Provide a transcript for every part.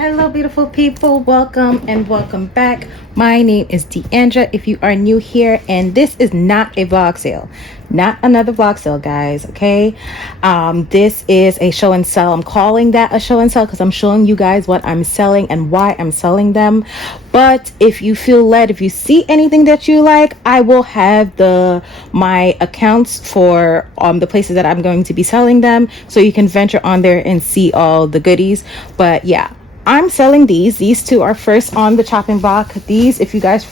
Hello beautiful people, welcome and welcome back. My name is Deandra if you are new here, and this is not a vlog sale, not another vlog sale guys. Okay, this is a show and sell. I'm calling that a show and sell because I'm showing you guys what I'm selling and why I'm selling them. But if you feel led, if you see anything that you like, I will have my accounts for the places that I'm going to be selling them, so you can venture on there and see all the goodies. But yeah, I'm selling these two are first on the chopping block. These, if you guys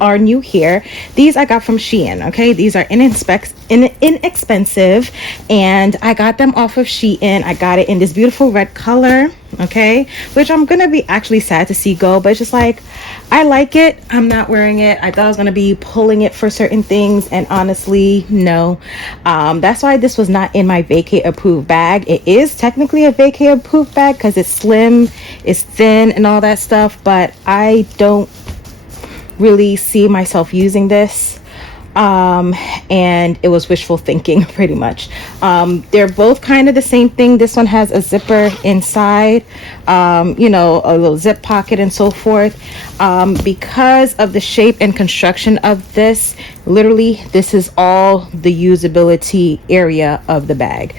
are new here, these I got from Shein. Okay, these are inexpensive, and I got them off of Shein. I got it in this beautiful red color, okay, which I'm gonna be actually sad to see go, but it's just like, I like it. I'm not wearing it. I thought I was gonna be pulling it for certain things, and honestly, no. That's why this was not in my vacate approved bag. It is technically a vacate approved bag because it's slim, it's thin, and all that stuff, but I don't really see myself using this, and it was wishful thinking pretty much. They're both kind of the same thing. This one has a zipper inside, you know, a little zip pocket and so forth. Because of the shape and construction of this, literally this is all the usability area of the bag.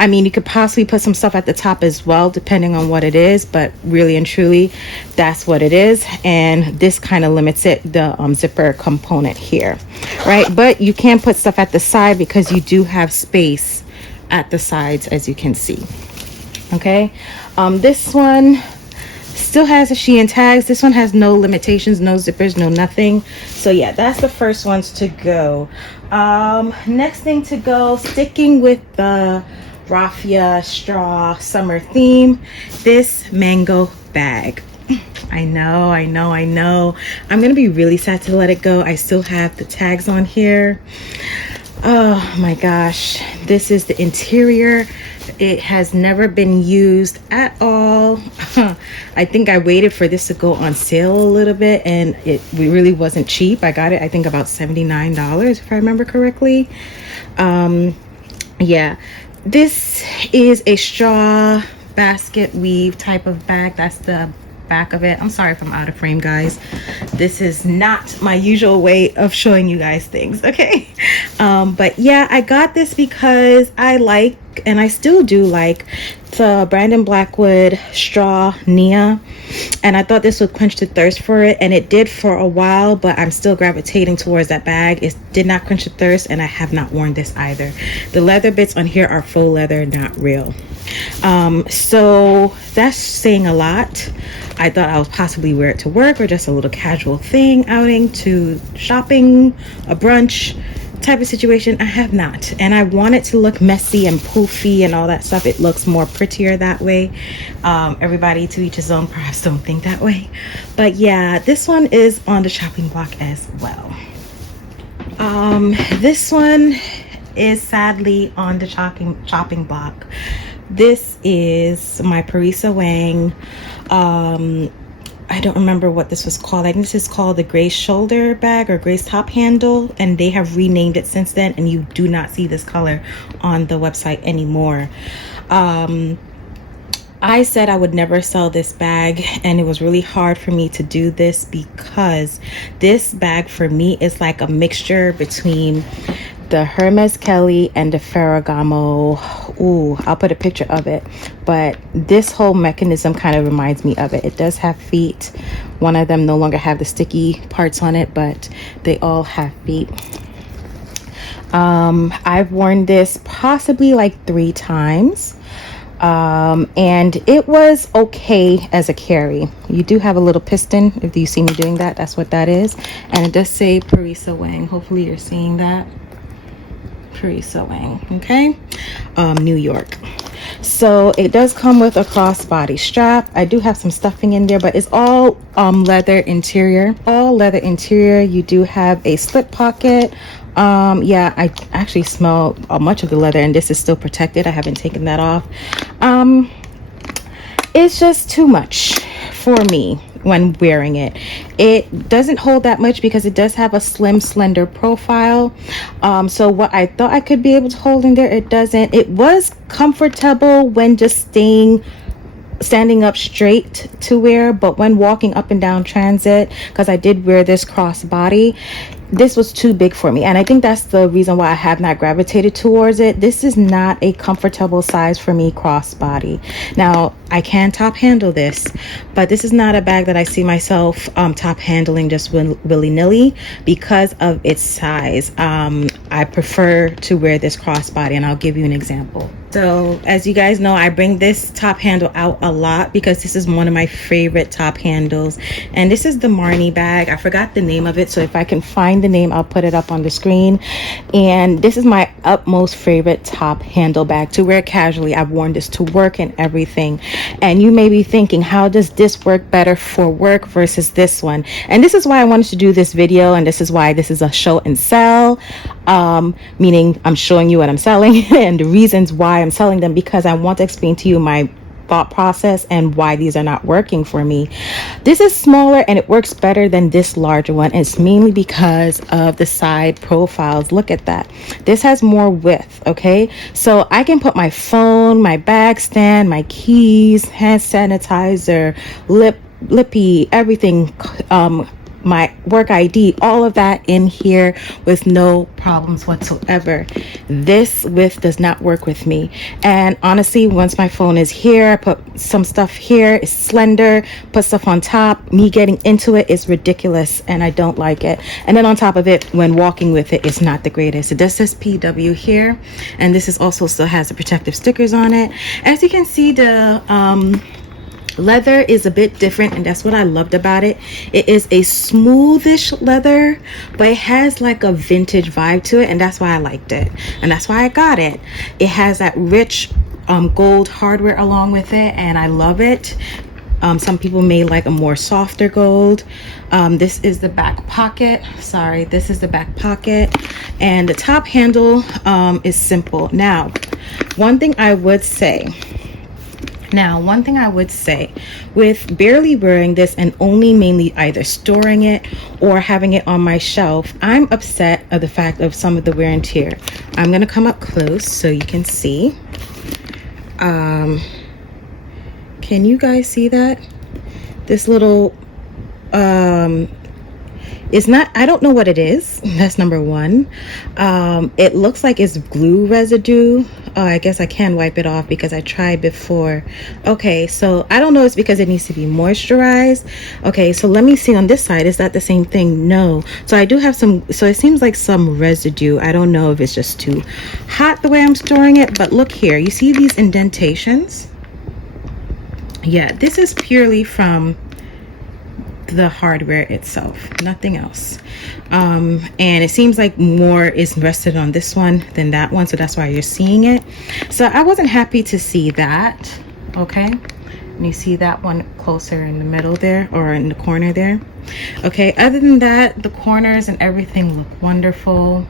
I mean, you could possibly put some stuff at the top as well depending on what it is, but really and truly that's what it is, and this kind of limits it, the zipper component here, right? But you can put stuff at the side because you do have space at the sides, as you can see. Okay, this one still has the Shein tags. This one has no limitations, no zippers, no nothing. So yeah, that's the first ones to go. Next thing to go, sticking with the raffia straw summer theme, this mango bag. I know. I'm gonna be really sad to let it go. I still have the tags on here. Oh my gosh, this is the interior. It has never been used at all. I think I waited for this to go on sale a little bit, and it really wasn't cheap. I got it, I think, about $79 if I remember correctly. Yeah, this is a straw basket weave type of bag. That's the back of it. I'm sorry if I'm out of frame, guys. This is not my usual way of showing you guys things, okay? But yeah, I got this because I like, and I still do like, the Brandon Blackwood straw Nia, and I thought this would quench the thirst for it, and it did for a while, but I'm still gravitating towards that bag. It did not quench the thirst, and I have not worn this either. The leather bits on here are faux leather, not real. So that's saying a lot. I thought I would possibly wear it to work or just a little casual thing, outing, to shopping, a brunch type of situation. I have not, and I want it to look messy and poofy and all that stuff. It looks more prettier that way. Everybody to each his own, perhaps don't think that way, but yeah, this one is on the shopping block as well. This one is sadly on the shopping block. This is my Parisa Wang, I don't remember what this was called. I think this is called the Grace shoulder bag or Grace top handle, and they have renamed it since then, and you do not see this color on the website anymore. I said I would never sell this bag, and it was really hard for me to do this because this bag for me is like a mixture between the Hermes Kelly and the Ferragamo. Ooh, I'll put a picture of it, but this whole mechanism kind of reminds me of it. It does have feet. One of them no longer have the sticky parts on it, but they all have feet. I've worn this possibly like 3 times, and it was okay as a carry. You do have a little piston. If you see me doing that, that's what that is, and it does say Parisa Wang. Hopefully you're seeing that. Parisa Wang, okay, New York. So it does come with a crossbody strap. I do have some stuffing in there, but it's all leather interior, You do have a slip pocket. Yeah, I actually smell much of the leather, and this is still protected. I haven't taken that off. It's just too much for me when wearing it. It doesn't hold that much because it does have a slim, slender profile. So what I thought I could be able to hold in there, it doesn't. It was comfortable when just staying standing up straight to wear, but when walking up and down transit, because I did wear this crossbody, this was too big for me, and I think that's the reason why I have not gravitated towards it. This is not a comfortable size for me, crossbody. Now I can top handle this, but this is not a bag that I see myself top handling just willy-nilly because of its size. I prefer to wear this crossbody, and I'll give you an example. So as you guys know, I bring this top handle out a lot because this is one of my favorite top handles, and this is the Marni bag. I forgot the name of it, so if I can find the name, I'll put it up on the screen. And this is my utmost favorite top handle bag to wear casually. I've worn this to work and everything, and you may be thinking, how does this work better for work versus this one? And this is why I wanted to do this video, and this is why this is a show and sell, meaning I'm showing you what I'm selling and the reasons why I'm selling them, because I want to explain to you my thought process and why these are not working for me. This is smaller and it works better than this larger one. It's mainly because of the side profiles. Look at that. This has more width. Okay, so I can put my phone, my bag stand, my keys, hand sanitizer, lippy, everything, my work ID, all of that in here with no problems whatsoever. This width does not work with me, and honestly, once my phone is here, I put some stuff here, it's slender, put stuff on top, me getting into it is ridiculous and I don't like it. And then on top of it, when walking with it, it's not the greatest. It does says PW here, and this is also still has the protective stickers on it. As you can see, the leather is a bit different, and that's what I loved about it. It is a smoothish leather, but it has like a vintage vibe to it, and that's why I liked it, and that's why I got it. It has that rich gold hardware along with it, and I love it. Some people may like a more softer gold. This is the back pocket. Sorry, this is the back pocket, and the top handle is simple. Now, one thing I would say with barely wearing this and only mainly either storing it or having it on my shelf, I'm upset of the fact of some of the wear and tear. I'm gonna come up close so you can see. Can you guys see that? This little it's not, I don't know what it is. That's number one. It looks like it's glue residue. I guess I can wipe it off because I tried before. Okay, so I don't know, it's because it needs to be moisturized. Okay, so let me see on this side. Is that the same thing? No. So I do have some, so it seems like some residue. I don't know if it's just too hot the way I'm storing it, but look here. You see these indentations? Yeah, this is purely from the hardware itself, nothing else. And it seems like more is rested on this one than that one, so that's why you're seeing it. So I wasn't happy to see that. Okay, and you see that one closer in the middle there, or in the corner there. Okay, other than that, the corners and everything look wonderful.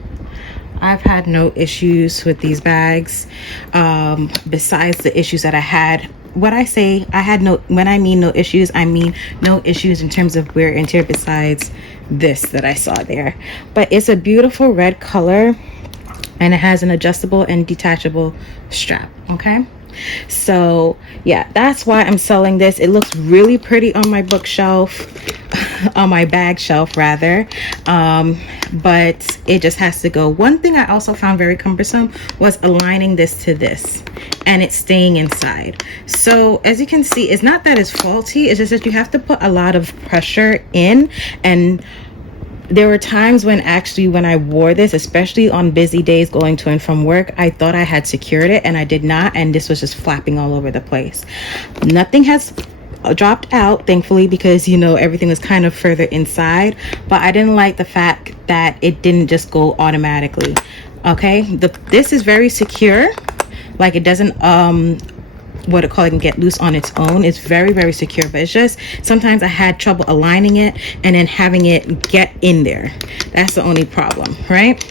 I've had no issues with these bags, besides the issues that I had. What I say I had no, when I mean no issues, I mean no issues in terms of wear and tear besides this that I saw there. But it's a beautiful red color, and it has an adjustable and detachable strap. Okay, so yeah, that's why I'm selling this. It looks really pretty on my bookshelf, on my bag shelf rather, but it just has to go. One thing I also found very cumbersome was aligning this to this, and it's staying inside. So as you can see, it's not that it's faulty, it's just that you have to put a lot of pressure in. And there were times when actually when I wore this, especially on busy days going to and from work, I thought I had secured it and I did not, and this was just flapping all over the place. Nothing has dropped out, thankfully, because you know everything was kind of further inside, but I didn't like the fact that it didn't just go automatically. Okay, this is very secure, like it doesn't what it call it, can get loose on its own. It's very, very secure, but it's just sometimes I had trouble aligning it and then having it get in there. That's the only problem, right?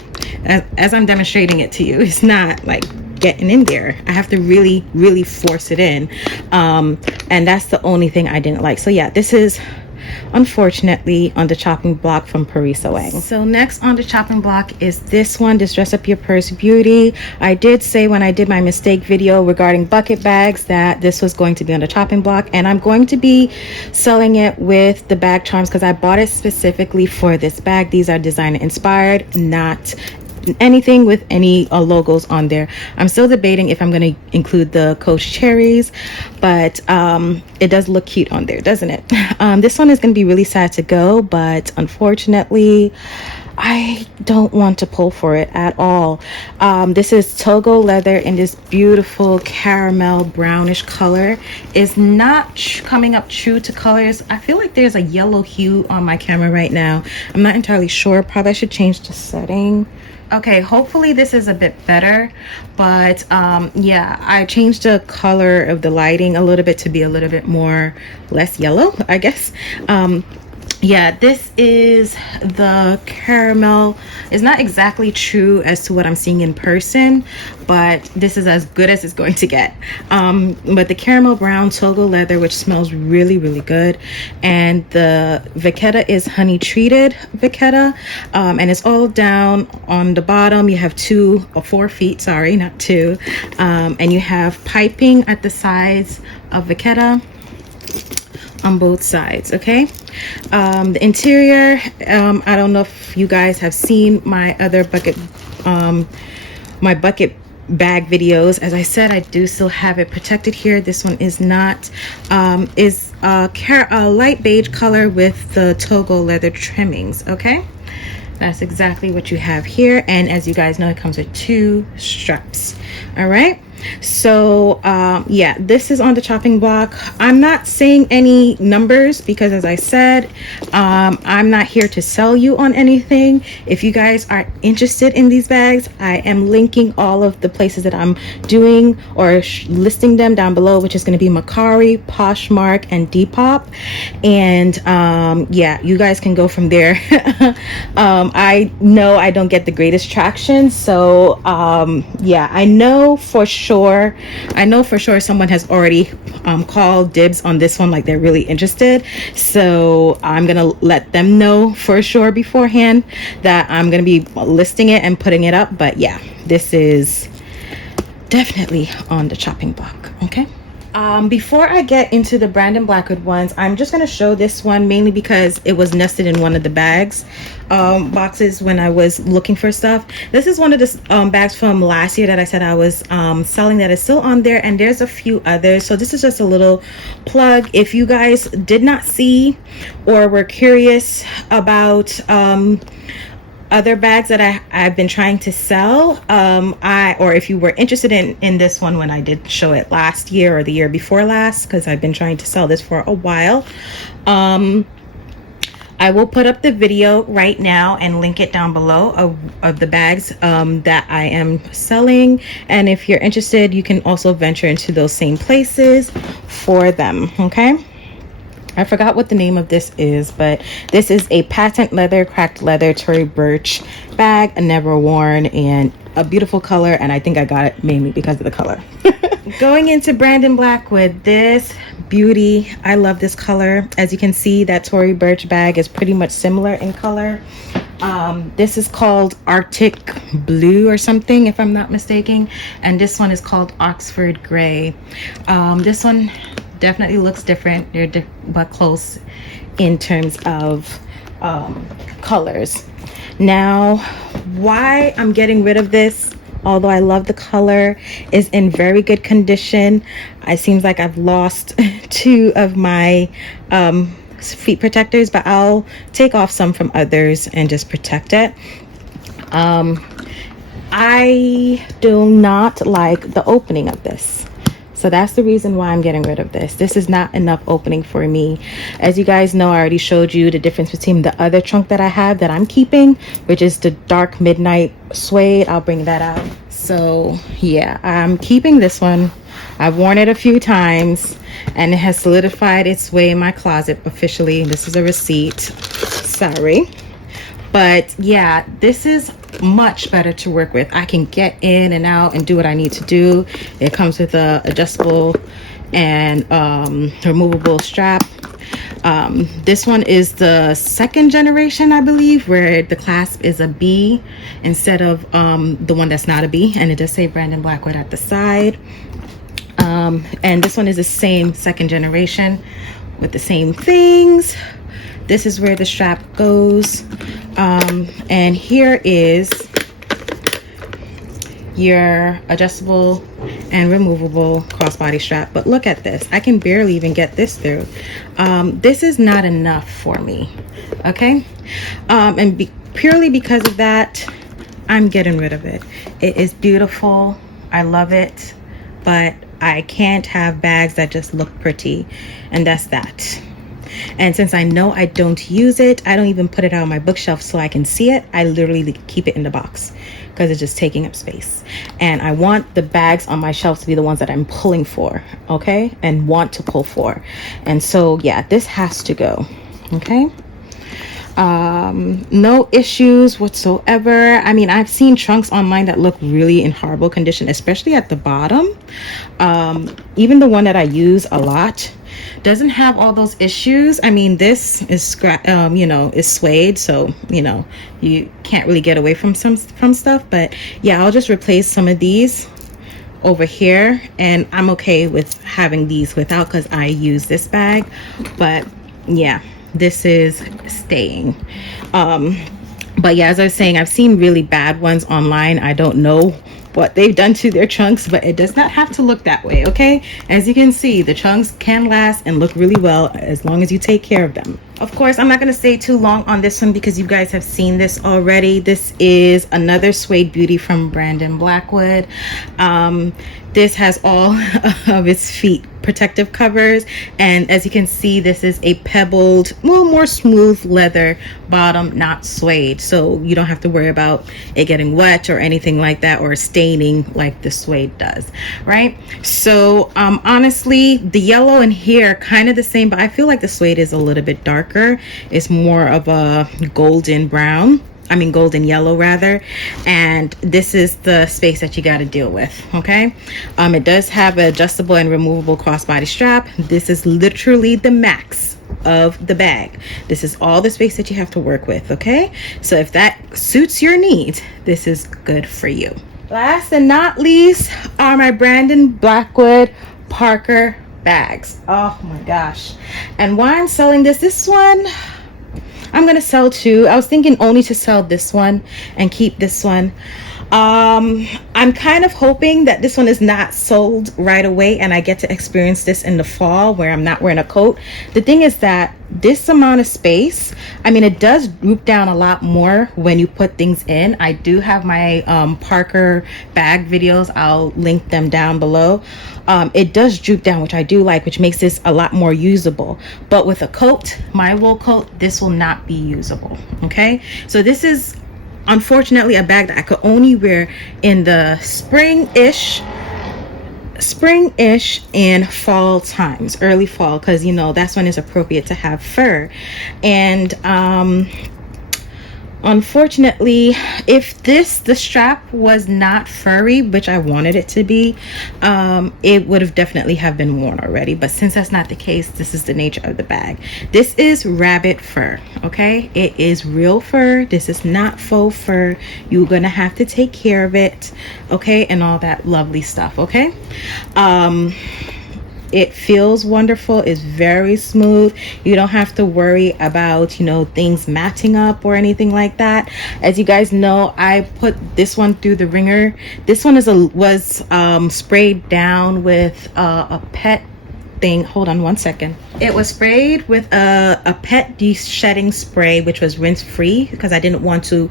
As I'm demonstrating it to you, it's not like getting in there. I have to really force it in, and that's the only thing I didn't like. So yeah, this is unfortunately, on the chopping block from Paris Sewing. So next on the chopping block is this one, this Dress Up Your Purse Beauty. I did say when I did my mistake video regarding bucket bags that this was going to be on the chopping block, and I'm going to be selling it with the bag charms because I bought it specifically for this bag. These are designer inspired, not anything with any logos on there. I'm still debating if I'm going to include the Coach cherries, but it does look cute on there, doesn't it? This one is going to be really sad to go, but unfortunately I don't want to pull for it at all. This is Togo leather in this beautiful caramel brownish color. It's not coming up true to colors. I feel like there's a yellow hue on my camera right now. I'm not entirely sure. Probably I should change the setting. Okay, hopefully this is a bit better, but yeah, I changed the color of the lighting a little bit to be a little bit more less yellow, I guess. Yeah, this is the caramel. It's not exactly true as to what I'm seeing in person, but this is as good as it's going to get. But the caramel brown Togo leather, which smells really, really good, and the vachetta is honey treated vachetta, and it's all down on the bottom. You have 2 or 4 feet, sorry, not 2, and you have piping at the sides of vachetta on both sides. Okay, the interior, I don't know if you guys have seen my other bucket bag videos. As I said, I do still have it protected here. This one is not. Is a light beige color with the Togo leather trimmings. Okay, that's exactly what you have here, and as you guys know, it comes with 2 straps. All right, so yeah, this is on the chopping block. I'm not saying any numbers because, as I said, I'm not here to sell you on anything. If you guys are interested in these bags, I am linking all of the places that I'm doing or listing them down below, which is going to be Macari, Poshmark, and Depop. And yeah, you guys can go from there. I know I don't get the greatest traction, so yeah, I know for sure someone has already called dibs on this one, like they're really interested. So I'm gonna let them know for sure beforehand that I'm gonna be listing it and putting it up. But yeah, this is definitely on the chopping block. Okay, before I get into the Brandon Blackwood ones, I'm just going to show this one mainly because it was nested in one of the bags boxes when I was looking for stuff. This is one of the bags from last year that I said I was selling that is still on there, and there's a few others. So this is just a little plug. If you guys did not see or were curious about other bags that I've been trying to sell, or if you were interested in this one when I did show it last year or the year before last, because I've been trying to sell this for a while, I will put up the video right now and link it down below of the bags that I am selling, and if you're interested, you can also venture into those same places for them. Okay, I forgot what the name of this is, but this is a patent leather, cracked leather, Tory Burch bag, never worn, and a beautiful color, and I think I got it mainly because of the color. Going into Brandon Blackwood, this beauty, I love this color. As you can see, that Tory Burch bag is pretty much similar in color. This is called Arctic Blue or something, if I'm not mistaken, and this one is called Oxford Gray. This one definitely looks different, but close in terms of colors. Now, why I'm getting rid of this, although I love the color, is in very good condition. It seems like I've lost 2 of my feet protectors, but I'll take off some from others and just protect it. I do not like the opening of this. So that's the reason why I'm getting rid of this. This is not enough opening for me. As you guys know, I already showed you the difference between the other trunk that I have that I'm keeping, which is the dark midnight suede. I'll bring that out. So yeah, I'm keeping this one. I've worn it a few times and it has solidified its way in my closet officially. This is a receipt. Sorry. But yeah, this is much better to work with. I can get in and out and do what I need to do. It comes with a adjustable and removable strap. This one is the second generation, I believe, where the clasp is a B instead of the one that's not a B, and it does say Brandon Blackwood at the side. And this one is the same second generation with the same things. This is where the strap goes, and here is your adjustable and removable crossbody strap. But look at this, I can barely even get this through. This is not enough for me, okay? And purely because of that, I'm getting rid of it. It is beautiful, I love it, but I can't have bags that just look pretty, and that's that. And since I know I don't use it, I don't even put it out on my bookshelf so I can see it. I literally keep it in the box because it's just taking up space. And I want the bags on my shelves to be the ones that I'm pulling for, okay? And want to pull for. And so, yeah, this has to go, okay? No issues whatsoever. I mean, I've seen trunks online that look really in horrible condition, especially at the bottom. Even the one that I use a lot doesn't have all those issues. I mean, this is you know, is suede, so you know you can't really get away from stuff. But yeah, I'll just replace some of these over here, and I'm okay with having these without because I use this bag. But yeah, this is staying. But yeah, as I was saying, I've seen really bad ones online. I don't know what they've done to their trunks, but it does not have to look that way, okay? As you can see, the trunks can last and look really well as long as you take care of them. Of course, I'm not going to stay too long on this one because you guys have seen this already. This is another suede beauty from Brandon Blackwood. This has all of its feet protective covers, and as you can see, this is a pebbled, well, more smooth leather bottom, not suede, so you don't have to worry about it getting wet or anything like that, or staining like the suede does, right? So honestly, the yellow in here kind of the same, but I feel like the suede is a little bit darker. It's more of a golden brown, I mean golden yellow rather, and this is the space that you got to deal with, okay? It does have an adjustable and removable crossbody strap. This is literally the max of the bag. This is all the space that you have to work with, okay? So if that suits your needs, this is good for you. Last and not least are my Brandon Blackwood Parker bags. Oh my gosh. And why I'm selling this one, I'm gonna sell two. I was thinking only to sell this one and keep this one. I'm kind of hoping that this one is not sold right away and I get to experience this in the fall where I'm not wearing a coat. The thing is that this amount of space, I mean, it does droop down a lot more when you put things in. I do have my Parker bag videos. I'll link them down below. It does droop down, which I do like, which makes this a lot more usable. But with a coat, my wool coat, this will not be usable, okay? So this is unfortunately a bag that I could only wear in the spring-ish and fall times, early fall, because you know that's when it's appropriate to have fur. And unfortunately, if the strap was not furry, which I wanted it to be, it would have definitely have been worn already. But since that's not the case, this is the nature of the bag. This is rabbit fur, okay? It is real fur. This is not faux fur. You're gonna have to take care of it, okay? And all that lovely stuff, okay? It feels wonderful. It's very smooth. You don't have to worry about, you know, things matching up or anything like that. As you guys know, I put this one through the ringer. This one was sprayed down with a pet thing. Hold on one second. It was sprayed with a pet de-shedding spray, which was rinse free because I didn't want to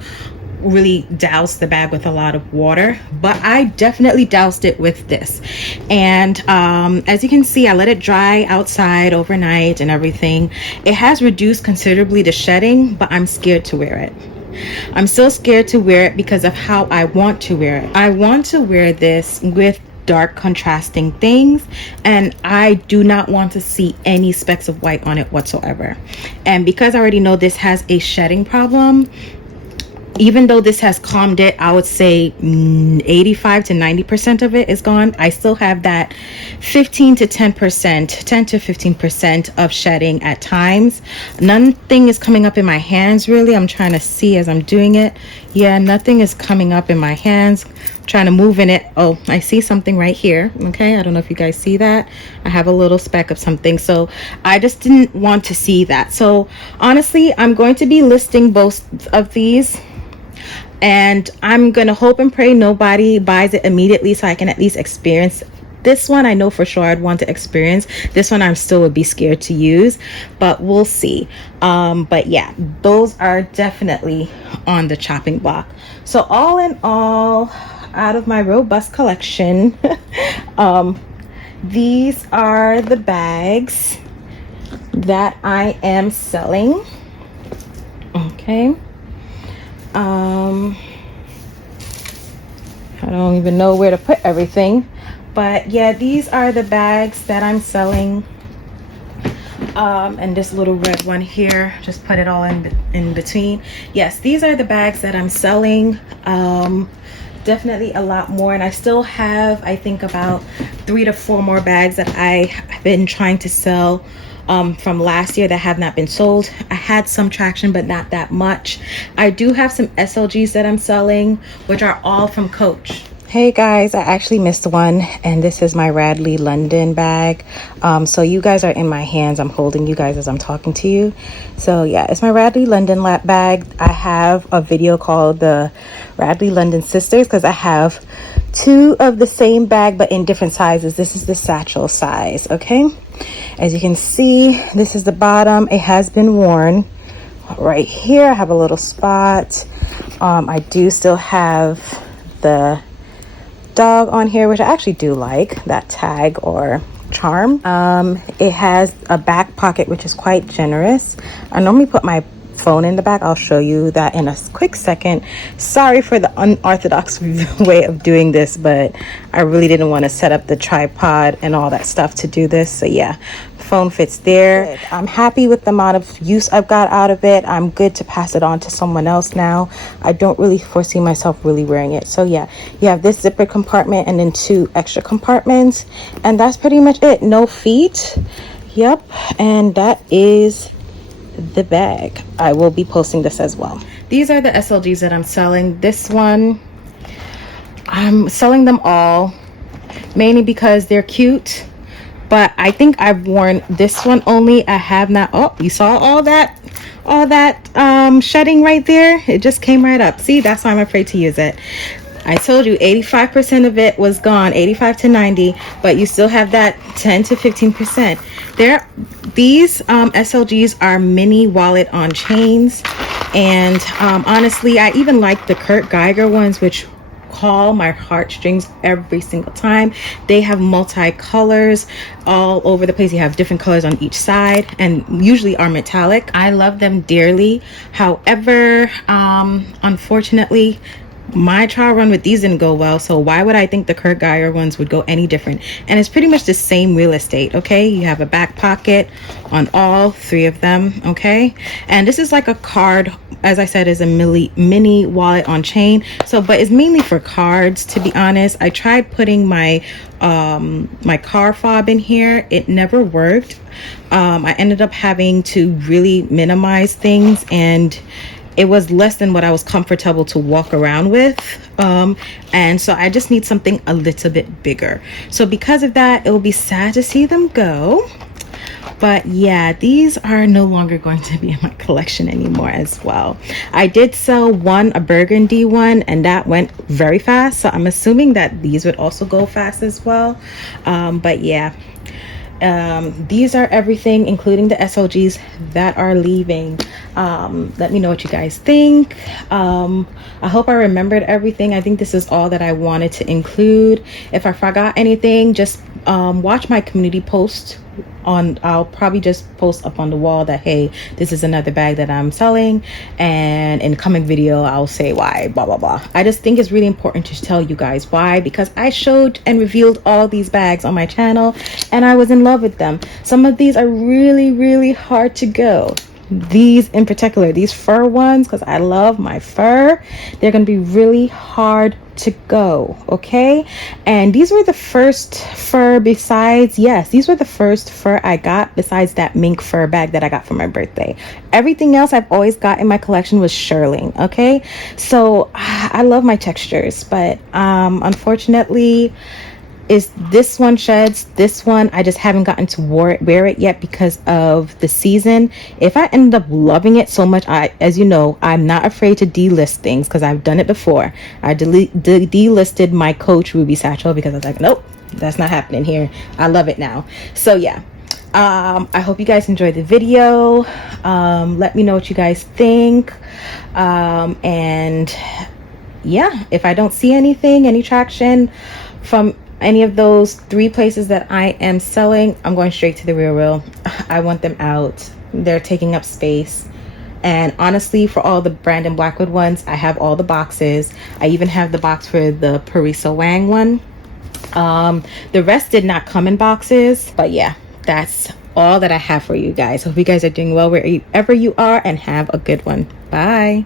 really douse the bag with a lot of water, but I definitely doused it with this. And as you can see, I let it dry outside overnight and everything. It has reduced considerably the shedding, but I'm scared to wear it. I'm still scared to wear it because of how I want to wear it. I want to wear this with dark contrasting things, and I do not want to see any specks of white on it whatsoever. And because I already know this has a shedding problem, even though this has calmed it, I would say 85 to 90% of it is gone. I still have that 15 to 10%, 10 to 15% of shedding at times. Nothing is coming up in my hands really. I'm trying to see as I'm doing it. Yeah, nothing is coming up in my hands. I'm trying to move in it. Oh, I see something right here. Okay, I don't know if you guys see that. I have a little speck of something, so I just didn't want to see that. So honestly, I'm going to be listing both of these, and I'm gonna hope and pray nobody buys it immediately so I can at least experience this one. I know for sure I'd want to experience this one. I still would be scared to use, but we'll see. But yeah, those are definitely on the chopping block. So all in all, out of my robust collection, these are the bags that I am selling. Okay. I don't even know where to put everything, but yeah, these are the bags that I'm selling. And this little red one here, just put it all in between. Yes, these are the bags that I'm selling. Definitely a lot more, and I still have, I think, about 3 to 4 more bags that I've been trying to sell from last year that have not been sold. I had some traction, but not that much. I do have some SLGs that I'm selling, which are all from Coach. Hey guys, I actually missed one, and this is my Radley London bag. So you guys are in my hands. I'm holding you guys as I'm talking to you. So yeah, it's my Radley London bag. I have a video called the Radley London Sisters because I have 2 of the same bag but in different sizes. This is the satchel size. Okay, as you can see, this is the bottom. It has been worn. Right here I have a little spot. I do still have the dog on here, which I actually do like, that tag or charm. It has a back pocket which is quite generous. I normally put my phone in the back. I'll show you that in a quick second. Sorry for the unorthodox way of doing this, but I really didn't want to set up the tripod and all that stuff to do this. So yeah, phone fits there. I'm happy with the amount of use I've got out of it. I'm good to pass it on to someone else now. I don't really foresee myself really wearing it. So yeah, you have this zipper compartment and then 2 extra compartments, and that's pretty much it. No feet. Yep, and that is the bag. I will be posting this as well. These are the SLGs that I'm selling. This one, I'm selling them all mainly because they're cute, but I think I've worn this one only. I have not. Oh, you saw all that shedding right there? It just came right up. See, that's why I'm afraid to use it. I told you 85% of it was gone, 85 to 90, but you still have that 10 to 15%. These SLGs are mini wallet on chains, and honestly, I even like the Kurt Geiger ones, which call my heartstrings every single time. They have multi-colors all over the place. You have different colors on each side and usually are metallic. I love them dearly. However, unfortunately, my trial run with these didn't go well, so why would I think the Kurt Geiger ones would go any different? And it's pretty much the same real estate. Okay, you have a back pocket on all 3 of them. Okay, and this is like a card, as I said, is a mini wallet on chain. So but it's mainly for cards, to be honest. I tried putting my my car fob in here. It never worked. I ended up having to really minimize things, and it was less than what I was comfortable to walk around with. And so I just need something a little bit bigger. So because of that, it will be sad to see them go. But yeah, these are no longer going to be in my collection anymore as well. I did sell one, a burgundy one, and that went very fast. So I'm assuming that these would also go fast as well. But yeah. These are everything, including the SLGs that are leaving. Let me know what you guys think. I hope I remembered everything. I think this is all that I wanted to include. If I forgot anything, just watch my community post on. I'll probably just post up on the wall that, hey, this is another bag that I'm selling, and in the coming video I'll say why, blah blah blah. I just think it's really important to tell you guys why, because I showed and revealed all these bags on my channel and I was in love with them. Some of these are really hard to go. these in particular, these fur ones, because I love my fur. They're gonna be really hard to go, okay? And these were the first fur besides, yes, these were the first fur I got besides that mink fur bag that I got for my birthday. Everything else I've always got in my collection was shearling, okay? So I love my textures, but unfortunately, is this one sheds. This one I just haven't gotten to wear it yet because of the season. If I end up loving it so much, as you know, I'm not afraid to delist things because I've done it before. I delisted my Coach Ruby satchel because I was like, nope, that's not happening here. I love it now. So yeah, I hope you guys enjoyed the video. Let me know what you guys think, and yeah, if I don't see any traction from any of those 3 places that I am selling, I'm going straight to the real. I want them out. They're taking up space. And honestly, for all the Brandon Blackwood ones, I have all the boxes. I even have the box for the Parisa Wang one. The rest did not come in boxes, but yeah, that's all that I have for you guys. Hope you guys are doing well wherever you are, and have a good one. Bye.